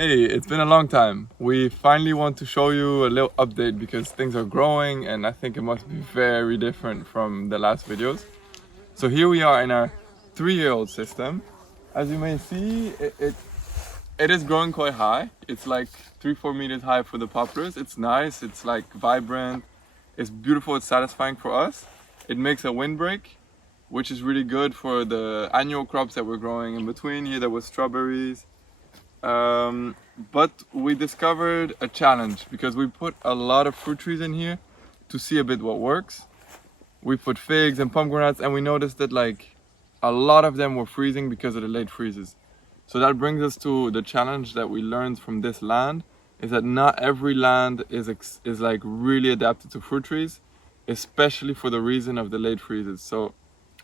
Hey, it's been a long time. We finally want to show you a little update because things are growing and I think it must be very different from the last videos. So here we are in our 3-year-old system. As you may see, it is growing quite high. It's like 3-4 meters high for the poplars. It's nice, it's like vibrant, it's beautiful, it's satisfying for us. It makes a windbreak, which is really good for the annual crops that we're growing in between. Here there was strawberries. But we discovered a challenge because we put a lot of fruit trees in here to see a bit what works. We put figs and pomegranates and we noticed that like a lot of them were freezing because of the late freezes. So that brings us to the challenge that we learned from this land, is that not every land is like really adapted to fruit trees, especially for the reason of the late freezes. So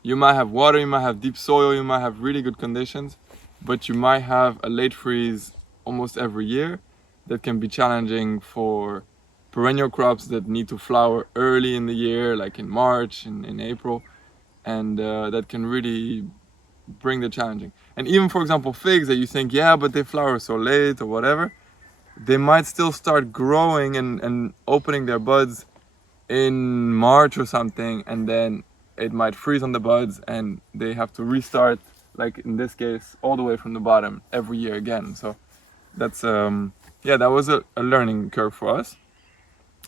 you might have water, you might have deep soil, you might have really good conditions, but you might have a late freeze almost every year that can be challenging for perennial crops that need to flower early in the year, like in March and in April, and that can really bring the challenging. And even, for example, figs that you think, yeah, but they flower so late or whatever, they might still start growing and opening their buds in March or something, and then it might freeze on the buds and they have to restart, like in this case, all the way from the bottom every year again. So that's yeah, that was a learning curve for us,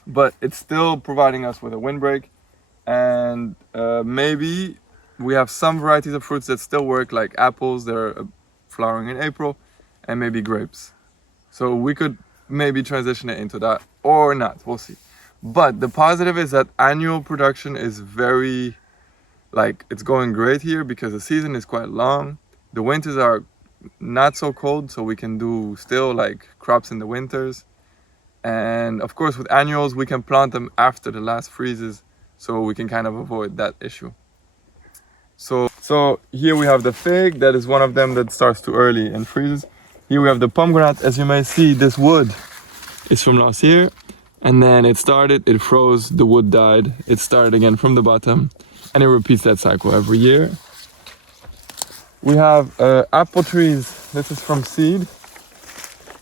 but it's still providing us with a windbreak. And maybe we have some varieties of fruits that still work, like apples, they're flowering in April, and maybe grapes. So we could maybe transition it into that or not, we'll see. But the positive is that annual production is very, like, it's going great here because the season is quite long. The winters are not so cold, so we can do still like crops in the winters. And of course with annuals we can plant them after the last freezes, so we can kind of avoid that issue. So here we have the fig, that is one of them that starts too early and freezes. Here we have the pomegranate. As you may see, this wood is from last year, and then it started, it froze, the wood died, it started again from the bottom, and it repeats that cycle every year. We have apple trees. This is from seed.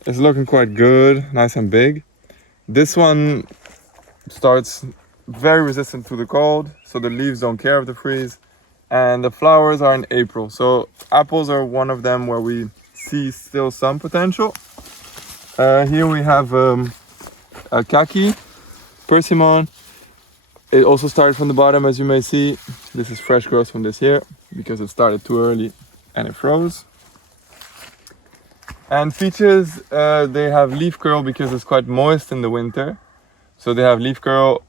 It's looking quite good, nice and big. This one starts very resistant to the cold, so the leaves don't care of the freeze, and the flowers are in April. So apples are one of them where we see still some potential. Here we have a kaki, persimmon. It also started from the bottom, as you may see. This is fresh growth from this year because it started too early and it froze. And peaches, they have leaf curl because it's quite moist in the winter. So they have leaf curl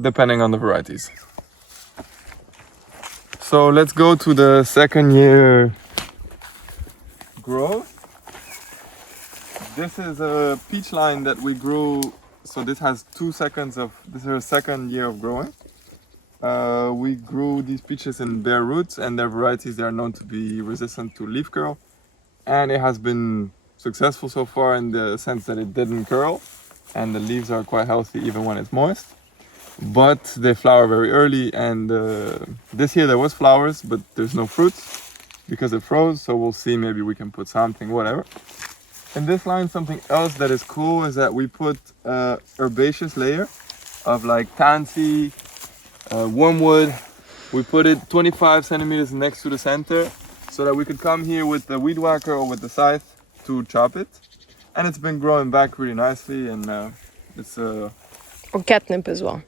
depending on the varieties. So let's go to the second year growth. This is a peach line that we grew. So this has 2 seconds of, this is our second year of growing. We grew these peaches in bare roots, and their varieties, they are known to be resistant to leaf curl. And it has been successful so far in the sense that it didn't curl, and the leaves are quite healthy even when it's moist. But they flower very early, and this year there was flowers, but there's no fruits because it froze. So we'll see, maybe we can put something, whatever. In this line, something else that is cool is that we put a herbaceous layer of like tansy, wormwood. We put it 25 centimeters next to the center so that we could come here with the weed whacker or with the scythe to chop it. And it's been growing back really nicely, and it's Or catnip as well.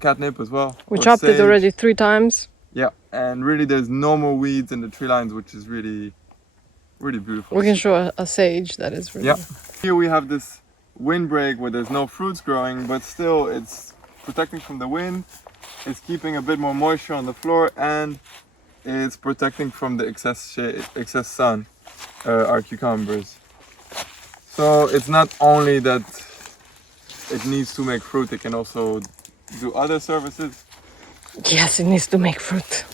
Catnip as well. We chopped it already 3 times. Yeah, and really there's no more weeds in the tree lines, which is really beautiful. We can show a sage that is really... Yeah. Here we have this windbreak where there's no fruits growing, but still it's protecting from the wind. It's keeping a bit more moisture on the floor, and it's protecting from the excess sun, our cucumbers. So it's not only that it needs to make fruit, it can also do other services. Yes, it needs to make fruit.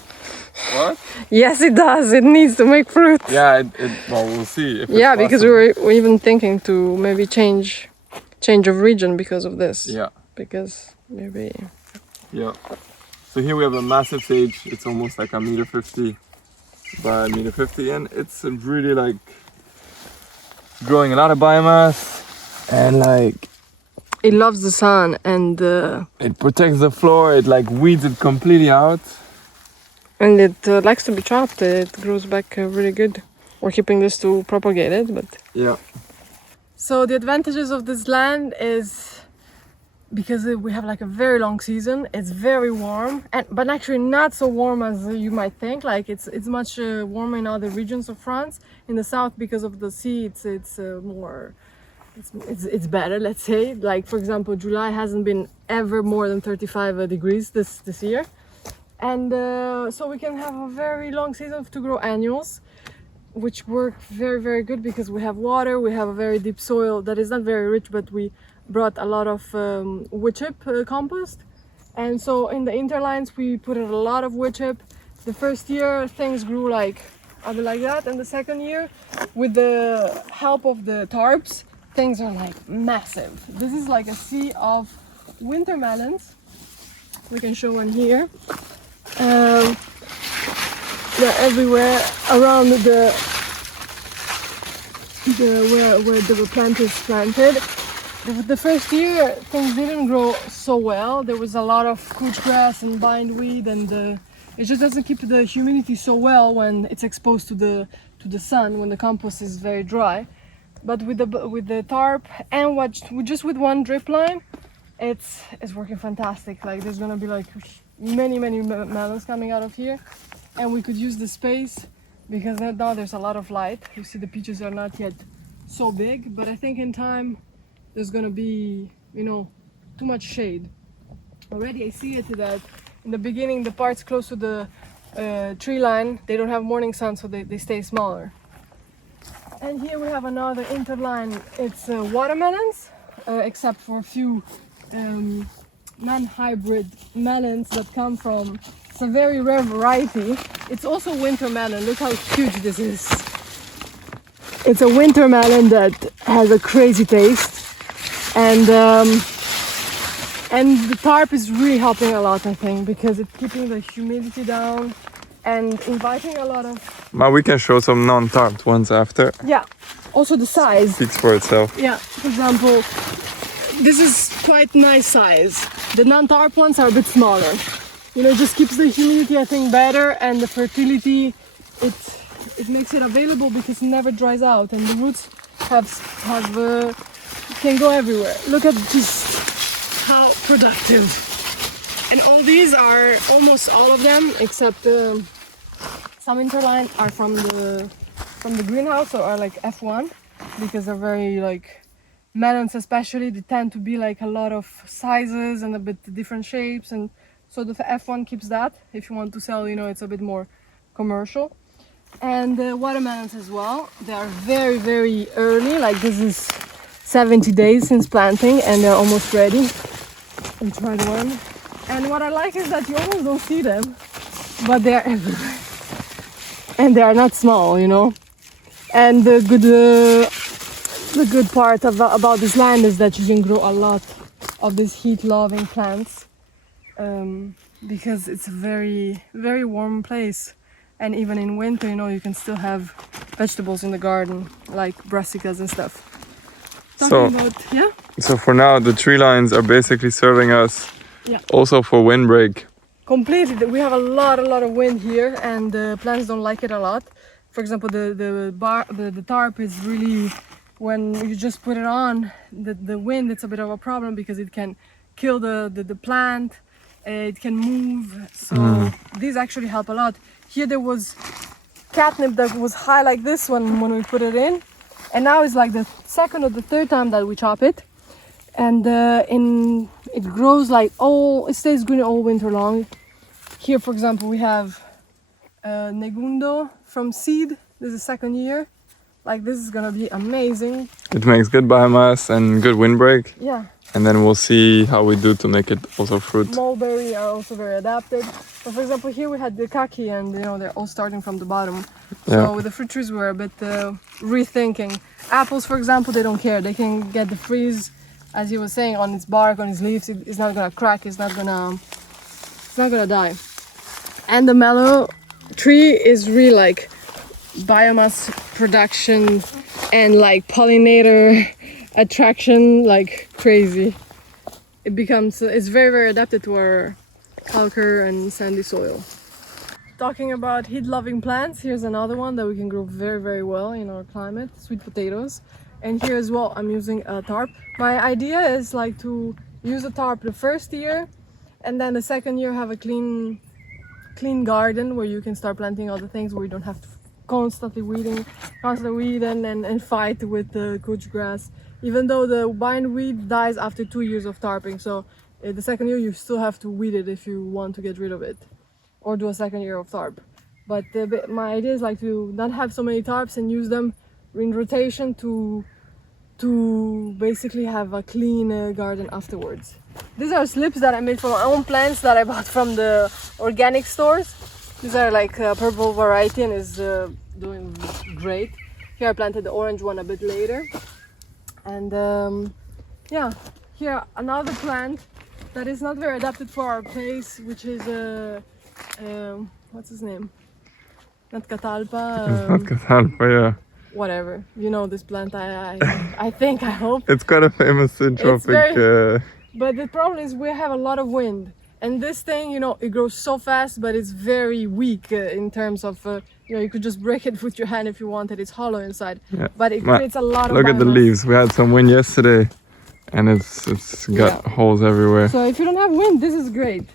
What? Yes, it does. It needs to make fruit. Yeah, well, we'll see. If yeah, it's because possible. we're even thinking to maybe change of region because of this. Yeah. Because maybe... Yeah. So here we have a massive sage. It's almost like 1.50 meters by 1.50 meters, and it's really like growing a lot of biomass, and like It loves the sun and it protects the floor. It like weeds it completely out. it likes to be chopped. It grows back really good. We're keeping this to propagate it, but Yeah. so the advantages of this land is because we have like a very long season. It's very warm, but actually not so warm as you might think. Like it's much warmer in other regions of France. In the south, because of the sea, it's more. It's better, let's say. Like for example, July hasn't been ever more than 35 degrees this year, and so we can have a very long season to grow annuals, which work very good because we have water. We have a very deep soil that is not very rich, but we brought a lot of wood chip compost, and so in the interlines we put in a lot of wood chip. The first year things grew like a bit like that, and the second year, with the help of the tarps, things are like massive. This is like a sea of winter melons. We can show one here. They're everywhere around where the plant is planted. The first year things didn't grow so well. There was a lot of couch grass and bindweed, and it just doesn't keep the humidity so well when it's exposed to the sun, when the compost is very dry. But with the tarp and just with one drip line, it's working fantastic. Like there's gonna be like many melons coming out of here, and we could use the space because now there's a lot of light. You see the peaches are not yet so big, but I think in time there's gonna be, too much shade. Already I see it that in the beginning the parts close to the tree line, they don't have morning sun, so they stay smaller. And here we have another interline. It's watermelons, except for a few non-hybrid melons that come from, it's a very rare variety. It's also winter melon. Look how huge this is. It's a winter melon that has a crazy taste, and the tarp is really helping a lot, I think, because it's keeping the humidity down and inviting a lot of. Now we can show some non-tarped ones after. Yeah. Also the size Speaks for itself. Yeah. For example, this is quite nice size. The non-tarp ones are a bit smaller. It just keeps the humidity, I think, better, and the fertility. It makes it available because it never dries out, and the roots can go everywhere. Look at just how productive. And all these are, almost all of them, except some interline are from the greenhouse, or are like F1, because they're very like melons, especially. They tend to be like a lot of sizes and a bit different shapes, and so the F1 keeps that. If you want to sell, it's a bit more commercial. And watermelons as well. They are very early. Like this is 70 days since planting, and they're almost ready. We tried one, and what I like is that you almost don't see them, but they're everywhere, and they are not small, And the good part about this land is that you can grow a lot of these heat-loving plants, because it's a very warm place, and even in winter, you can still have vegetables in the garden like brassicas and stuff. So for now, the tree lines are basically serving us also for windbreak. Completely. We have a lot of wind here, and the plants don't like it a lot. For example, the tarp is really, when you just put it on, the wind, it's a bit of a problem because it can kill the plant, it can move. So these actually help a lot. Here there was catnip that was high like this when we put it in, and now it's like the second or the third time that we chop it, and it grows like it stays green all winter long. Here, for example, we have negundo from seed. This is the second year. Like this is gonna be amazing. It makes good biomass and good windbreak. Yeah. And then we'll see how we do to make it also fruit. Mulberry are also very adapted. So for example, here we had the kaki, and they're all starting from the bottom. So with the fruit trees, we're a bit rethinking. Apples, for example, they don't care. They can get the freeze, as he was saying, on its bark, on its leaves. It's not gonna crack. It's not gonna die. And the mallow tree is really like biomass production and like pollinator attraction like crazy. It's very, very adapted to our calcareous and sandy soil. Talking about heat-loving plants, here's another one that we can grow very, very well in our climate, sweet potatoes. And here as well, I'm using a tarp. My idea is like to use a tarp the first year, and then the second year have a clean garden where you can start planting other things, where you don't have to constantly weed and fight with the couch grass. Even though the bindweed dies after 2 years of tarping, so the second year you still have to weed it if you want to get rid of it, or do a second year of tarp. But my idea is like to not have so many tarps and use them in rotation to basically have a clean garden afterwards. These are slips that I made for my own plants that I bought from the organic stores. These are like a purple variety and is doing great. Here I planted the orange one a bit later. And yeah, here another plant that is not very adapted for our place, which is what's his name? Not catalpa. It's not catalpa, yeah. Whatever, you know this plant. I think, I hope. It's quite a famous syntropic. But the problem is we have a lot of wind, and this thing, you know, it grows so fast, but it's very weak in terms of, you know, you could just break it with your hand if you wanted. It's hollow inside, Yeah. but it creates a lot of Look at the biomass. leaves. We had some wind yesterday, and it's got holes everywhere. So if you don't have wind, this is great.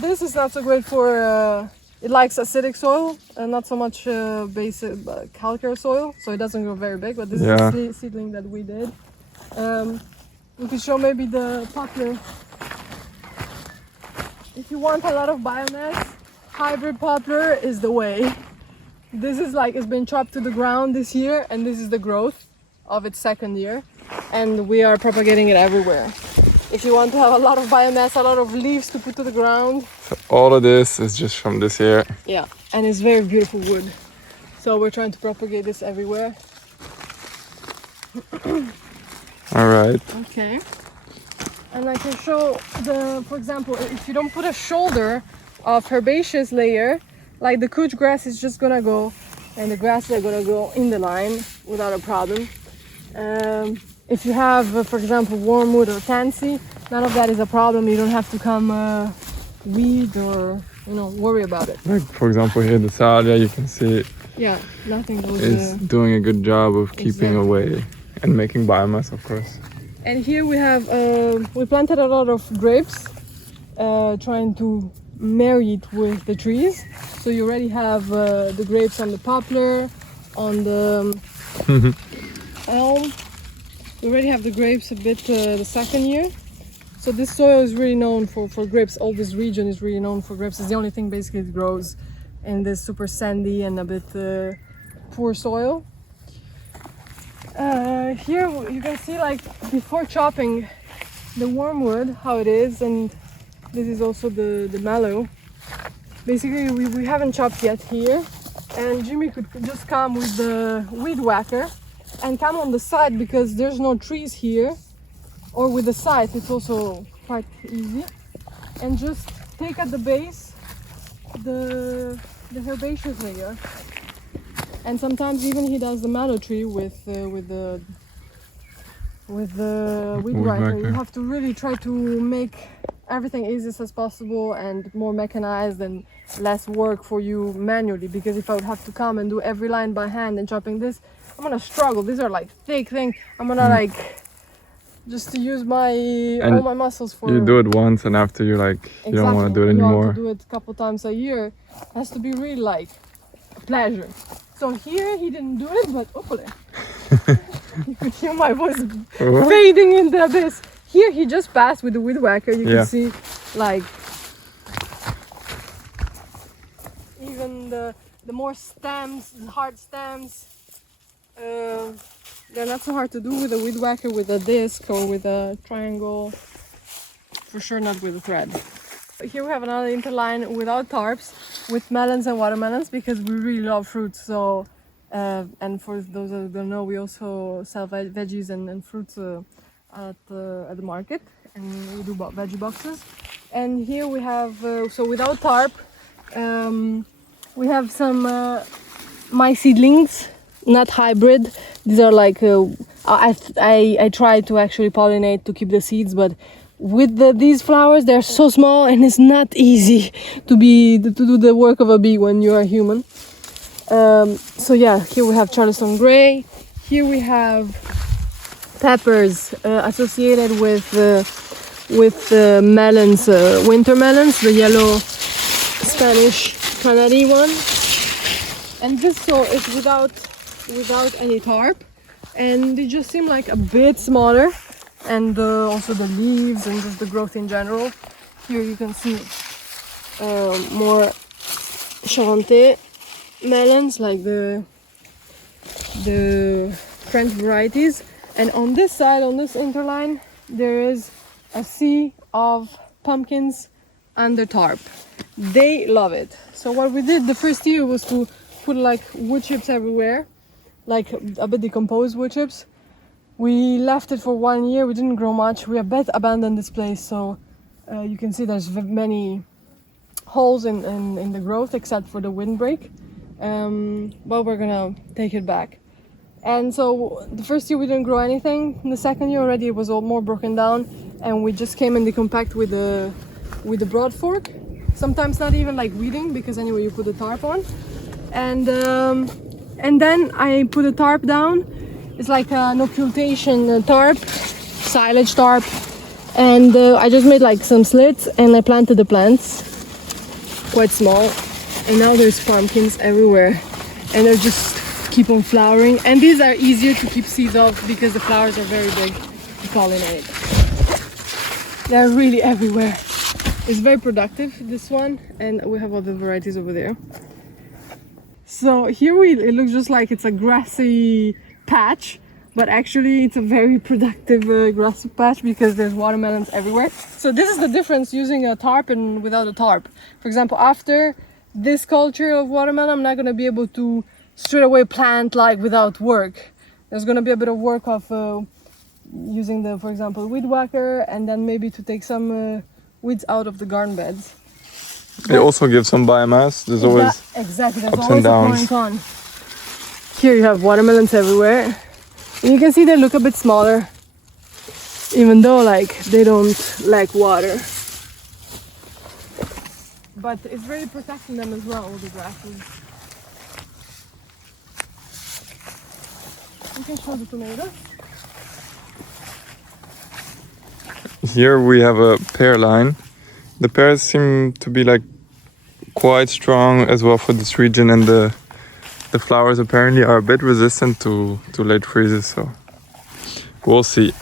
This is not so great for. It likes acidic soil and not so much basic calcareous soil, so it doesn't grow very big. But this is a seedling that we did. We can show maybe the poplar. If you want a lot of biomass, hybrid poplar is the way. This is like, it's been chopped to the ground this year, and this is the growth of its second year, and we are propagating it everywhere. If you want to have a lot of biomass, a lot of leaves to put to the ground. So all of this is just from this year. Yeah, and it's very beautiful wood. So we're trying to propagate this everywhere. All right. Okay. And I can show for example, if you don't put a shoulder of herbaceous layer, like the couch grass is just gonna go, and the grasses are gonna go in the line without a problem. If you have, for example, wormwood or tansy, none of that is a problem. You don't have to come weed or, you know, worry about it. Like for example here, the salvia, you can see it. Yeah, nothing goes. Is doing a good job of keeping away and making biomass, of course. And here we have, we planted a lot of grapes, trying to marry it with the trees. So you already have the grapes on the poplar, on the elm. We already have the grapes a bit the second year. So this soil is really known for grapes. All this region is really known for grapes. It's the only thing basically that grows in this super sandy and a bit poor soil. Here you can see, like, before chopping the wormwood, how it is, and this is also the mallow. Basically we haven't chopped yet here, and Jimmy could just come with the weed whacker and come on the side, because there's no trees here, or with the scythe it's also quite easy, and just take at the base the herbaceous layer. And sometimes even he does the mallow tree with the weed whacker. You have to really try to make everything easiest as possible and more mechanized and less work for you manually, because if I would have to come and do every line by hand and chopping this, I'm gonna struggle. These are like thick things. I'm gonna like just to use all my muscles for. You do it once, and after you you don't want to do it anymore. You want to do it a couple times a year. It has to be really like a pleasure. So here he didn't do it, but you could hear my voice fading in the abyss. Here he just passed with the weed whacker. You can see like even the more stems, hard stems. They're not so hard to do with a weed whacker, with a disc or with a triangle. For sure not with a thread. Here we have another interline without tarps, with melons and watermelons, because we really love fruits. So, and for those that don't know, we also sell veggies and fruits at the market, and we do veggie boxes. And here we have, so without tarp, We have some my seedlings, not hybrid. These are like I try to actually pollinate to keep the seeds, but with these flowers, they're so small and it's not easy to do the work of a bee when you are human. So yeah, here we have Charleston Gray. Here we have peppers associated with melons, winter melons, the yellow Spanish Canary one. And this soil is without any tarp, and they just seem like a bit smaller, and also the leaves and just the growth in general. Here you can see more Charente melons, like the French varieties. And on this side, on this interline, there is a sea of pumpkins under tarp. They love it. So what we did the first year was to put like wood chips everywhere, like a bit decomposed wood chips. We left it for 1 year. We didn't grow much. We abandoned this place, so you can see there's many holes in the growth except for the windbreak. But we're gonna take it back. And so the first year we didn't grow anything. The second year already it was all more broken down, and we just came in the compact with the broad fork. Sometimes not even like weeding, because anyway you put the tarp on. And then I put a tarp down. It's like an occultation tarp, silage tarp, and I just made like some slits and I planted the plants, quite small, and now there's pumpkins everywhere, and they're just keep on flowering. And these are easier to keep seeds of because the flowers are very big to pollinate. They're really everywhere. It's very productive, this one, and we have other varieties over there. So here it looks just like it's a grassy patch, but actually it's a very productive grassy patch because there's watermelons everywhere. So this is the difference using a tarp and without a tarp. For example, after this culture of watermelon, I'm not going to be able to straight away plant like without work. There's going to be a bit of work of using the, for example, weed whacker, and then maybe to take some weeds out of the garden beds. It also gives some biomass. There's always exactly. There's ups always and downs. a point on. Here you have watermelons everywhere. And you can see they look a bit smaller, even though like they don't lack water. But it's really protecting them as well, all the grasses. You can show the tomatoes. Here we have a pear line. The pears seem to be like quite strong as well for this region, and the flowers apparently are a bit resistant to late freezes, so we'll see.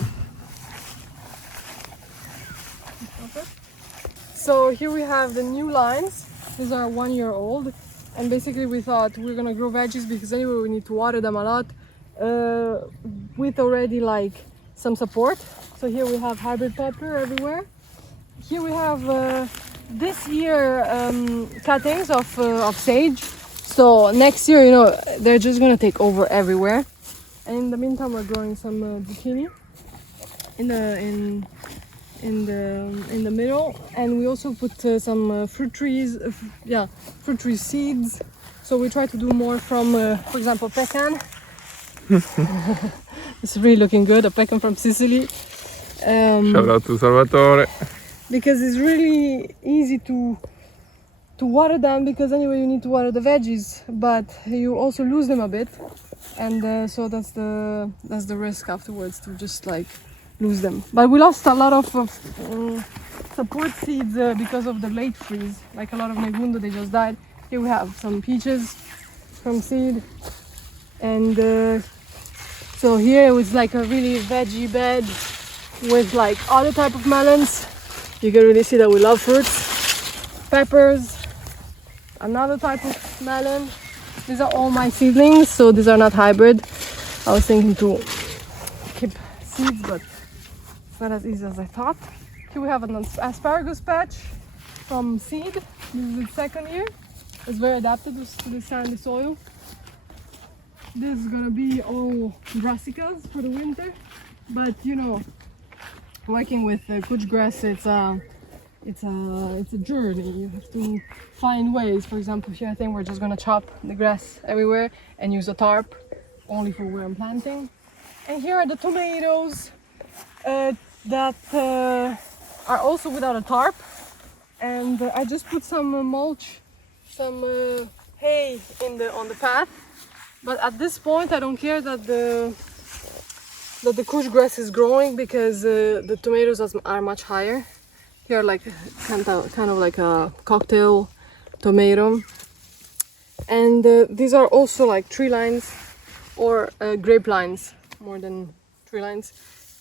So here we have the new lines. These are 1 year old, and basically we thought we're gonna grow veggies because anyway we need to water them a lot with already like some support. So here we have hybrid pepper everywhere. Here we have this year cuttings of sage. So next year, you know, they're just gonna take over everywhere. And in the meantime, we're growing some zucchini in the middle, and we also put some fruit trees. Fruit tree seeds. So we try to do more from, for example, pecan. It's really looking good. A pecan from Sicily. Shout out to Salvatore. Because it's really easy to water them, because anyway you need to water the veggies, but you also lose them a bit, and so that's the risk afterwards, to just like lose them. But we lost a lot of support seeds because of the late freeze, like a lot of Negundo, they just died. Here we have some peaches from seed, and so here it was like a really veggie bed with like other type of melons. You can really see that we love fruits. Peppers, another type of melon. These are all my seedlings, so these are not hybrid. I was thinking to keep seeds, but it's not as easy as I thought. Here we have an asparagus patch from seed. This is the second year. It's very adapted to the sandy soil. This is gonna be all brassicas for the winter, but you know, working with couch grass, it's a journey. You have to find ways. For example, here I think we're just gonna chop the grass everywhere and use a tarp only for where I'm planting. And here are the tomatoes that are also without a tarp. And I just put some mulch, some hay on the path. But at this point, I don't care that the kush grass is growing because the tomatoes are much higher. They are like kind of like a cocktail tomato. And these are also like tree lines or grape lines, more than tree lines.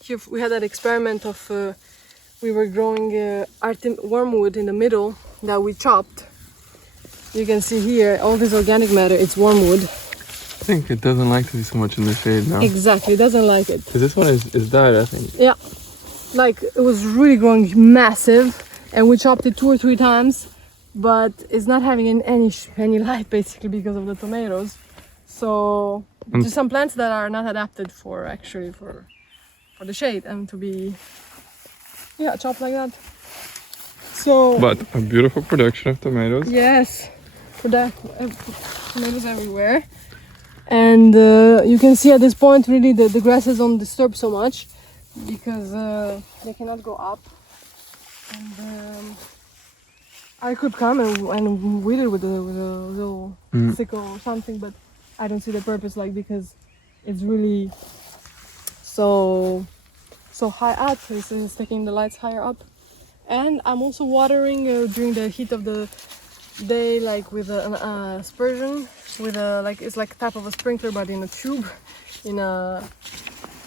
Here we had that experiment of we were growing wormwood in the middle that we chopped. You can see here all this organic matter, it's wormwood. I think it doesn't like to be so much in the shade now. Exactly, it doesn't like it. Because this one is died, I think. Yeah, like it was really growing massive and we chopped it 2 or 3 times, but it's not having any light basically because of the tomatoes. So there's some plants that are not adapted for the shade and to be chopped like that. So but a beautiful production of tomatoes. yes, tomatoes everywhere. And you can see at this point really the grasses don't disturb so much because they cannot go up. And I could come and weed it with a little sickle or something, but I don't see the purpose, like, because it's really so high up. It's taking the lights higher up. And I'm also watering during the heat of the day, like with an aspersion, with a it's like type of a sprinkler but in a tube,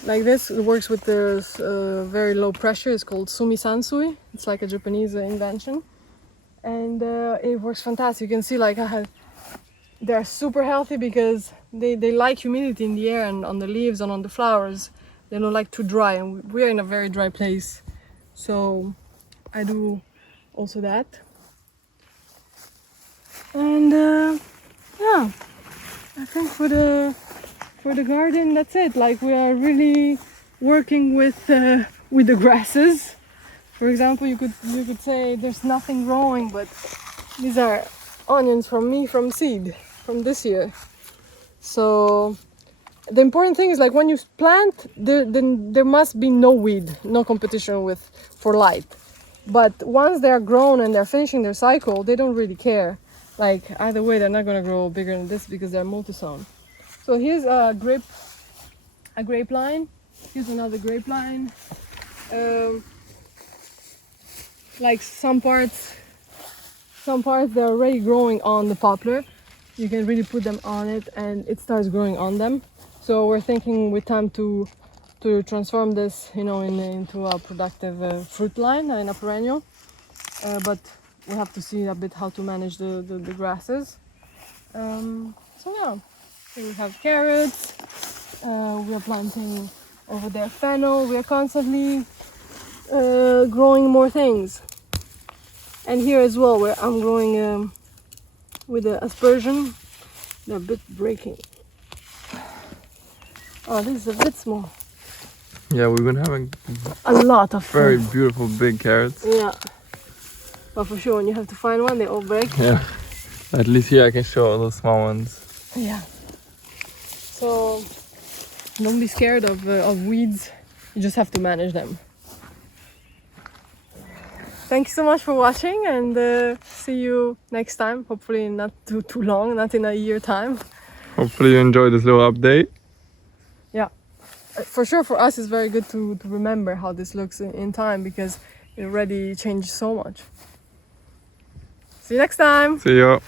like this. It works with the very low pressure. It's called sumisansui. It's like a Japanese invention, and it works fantastic. You can see like they're super healthy because they like humidity in the air and on the leaves and on the flowers. They don't like too dry, and we're in a very dry place, so I do also that. And yeah, I think for the garden that's it. Like, we are really working with the grasses. For example, you could say there's nothing growing, but these are onions from seed from this year. So the important thing is, like, when you plant, there must be no weed, no competition for light. But once they're grown and they're finishing their cycle, they don't really care. Like, either way, they're not gonna grow bigger than this because they're multi-sown. So here's a grape line. Here's another grape line. Like some parts they're already growing on the poplar. You can really put them on it and it starts growing on them. So we're thinking with time to transform this, into a productive fruit line and a perennial. But we have to see a bit how to manage the grasses. So yeah, here we have carrots. We are planting over there fennel. We are constantly growing more things. And here as well, where I'm growing with the aspersion. They're a bit breaking. Oh, this is a bit small. Yeah, we've been having a lot of very beautiful big carrots. Yeah, but for sure, when you have to find one, they all break. Yeah, at least here I can show all the small ones. Yeah. So don't be scared of weeds. You just have to manage them. Thank you so much for watching, and see you next time. Hopefully not too long, not in a year time. Hopefully you enjoyed this little update. Yeah, for sure for us it's very good to remember how this looks in time, because it already changed so much. See you next time. See ya.